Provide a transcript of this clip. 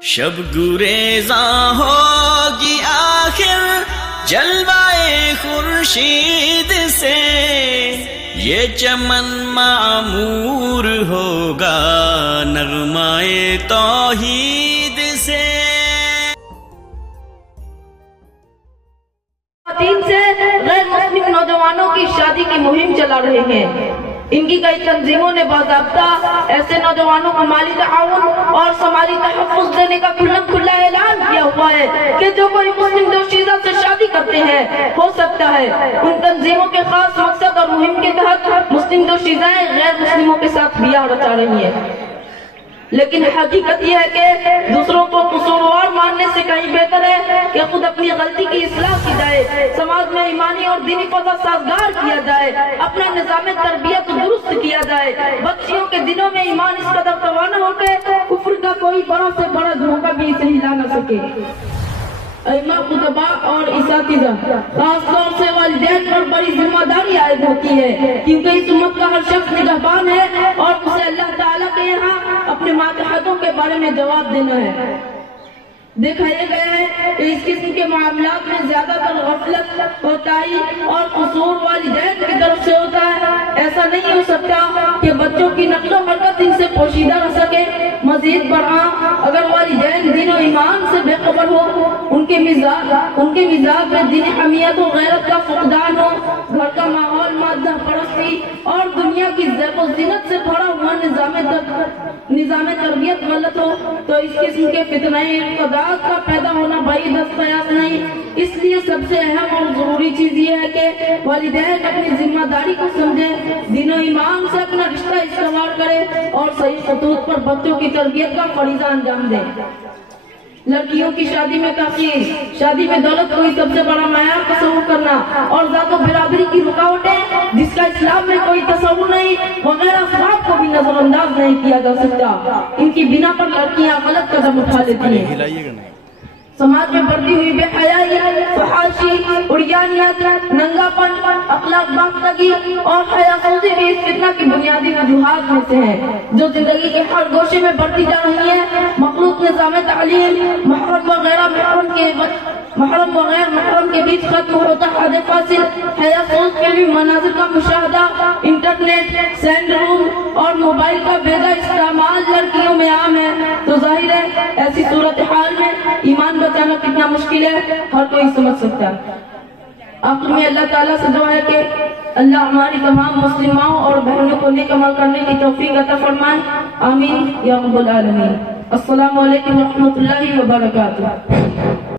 شب گریزاں ہوگی آخر جلوائے خورشید سے، یہ چمن معمور ہوگا نغمائے توحید سے۔ خواتین سے غیر مسلم نوجوانوں کی شادی کی مہم چلا رہے ہیں۔ ان کی کئی تنظیموں نے باضابطہ ایسے نوجوانوں کو مالی تعاون اور سماجی تحفظ دینے کا کھلا اعلان کیا ہوا ہے کہ جو کوئی مسلم دوشیزہ سے شادی کرتے ہیں ہو سکتا ہے۔ ان تنظیموں کے خاص مقصد اور مہم کے تحت مسلم دوشیزائیں غیر مسلموں کے ساتھ بیاہ رچا رہی ہیں، لیکن حقیقت یہ ہے کہ دوسروں کو قصوروار ماننے سے کہیں بہتر ہے کہ خود اپنی غلطی کی اصلاح کی جائے، سماج میں ایمانی اور دینی فضا سازگار کیا جائے، اپنا نظام تربیت درست کیا جائے، بچیوں کے دنوں میں ایمان اس قدر توانا ہو کہ کفر کا کوئی بڑا سے بڑا دھوکہ بھی اسے ہلا نہ سکے۔ ائمہ، خطباء اور اساتذہ، خاص طور سے والدین پر بڑی ذمہ داری عائد ہوتی ہے، کیونکہ اس امت کا ہر شخص نگہبان ہے اور اسے اللہ تعالیٰ کے یہاں اپنے ماتحتوں کے بارے میں جواب دینا ہے۔ دیکھا یہ گیا ہے کہ اس قسم کے معاملات میں زیادہ تر غفلت، کوتاہی اور قصور والدین کی طرف سے ہوتا ہے۔ ایسا نہیں ہو سکتا کہ بچوں کی نقل و حرکت ان سے پوشیدہ رہ سکے۔ مزید برآں اگر والدین دین و ایمان سے بے خبر ہو، ان کے مزاج میں دینی حمیت و غیرت کا فقدان ہو، گھر کا ماحول مادہ پرستی اور دنیا کی زیب و زینت سے بھرا ہوا نظام تربیت غلط ہو، تو اس قسم کے فتنہ ارتداد کا پیدا ہونا بعید قیاس نہیں۔ اس لیے سب سے اہم اور ضروری چیز یہ ہے کہ والدین اپنی ذمہ داری کو سمجھیں، دین و ایمان سے اپنا رشتہ استوار کرے اور صحیح خطوط پر بچوں کی تربیت کا فریضہ انجام دیں۔ لڑکیوں کی شادی میں تاخیر، شادی میں دولت کو ہی سب سے بڑا معیار تصور کرنا اور ذات و برادری کی رکاوٹیں جس کا اسلام میں کوئی تصور نہیں، وغیرہ اسباب کو بھی نظر انداز نہیں کیا جا سکتا۔ ان کی بنا پر لڑکیاں غلط قدم اٹھا لیتی ہیں۔ سماج میں بڑھتی ہوئی بے حیائی، فحاشی، عریانیت، ننگا پن، اخلاق باختگی اور حیاسوزی بھی اس فتنہ کی بنیادی وجوہات میں سے ہے جو زندگی کے ہر گوشے میں بڑھتی جا رہی ہے۔ مخلوط نظام تعلیم، محرم و غیر محرم کے بیچ ختم ہوتا حد فاصل، حیاسوز فلمی مناظر کا مشاہدہ، انٹرنیٹ، سینڈ روم اور موبائل کا بیجا استعمال لڑکیوں میں عام ہے، تو ظاہر ہے ایسی صورتحال میں ایمان بچانا کتنا مشکل ہے ہر کوئی سمجھ سکتا ہے۔ آخر میں اللہ تعالیٰ سے دعا ہے کہ اللہ ہماری تمام مسلماؤں اور بہنوں کو نیک عمل کرنے کی توفیق عطا فرمائے، آمین یا رب العالمین۔ السلام علیکم ورحمۃ اللہ وبرکاتہ۔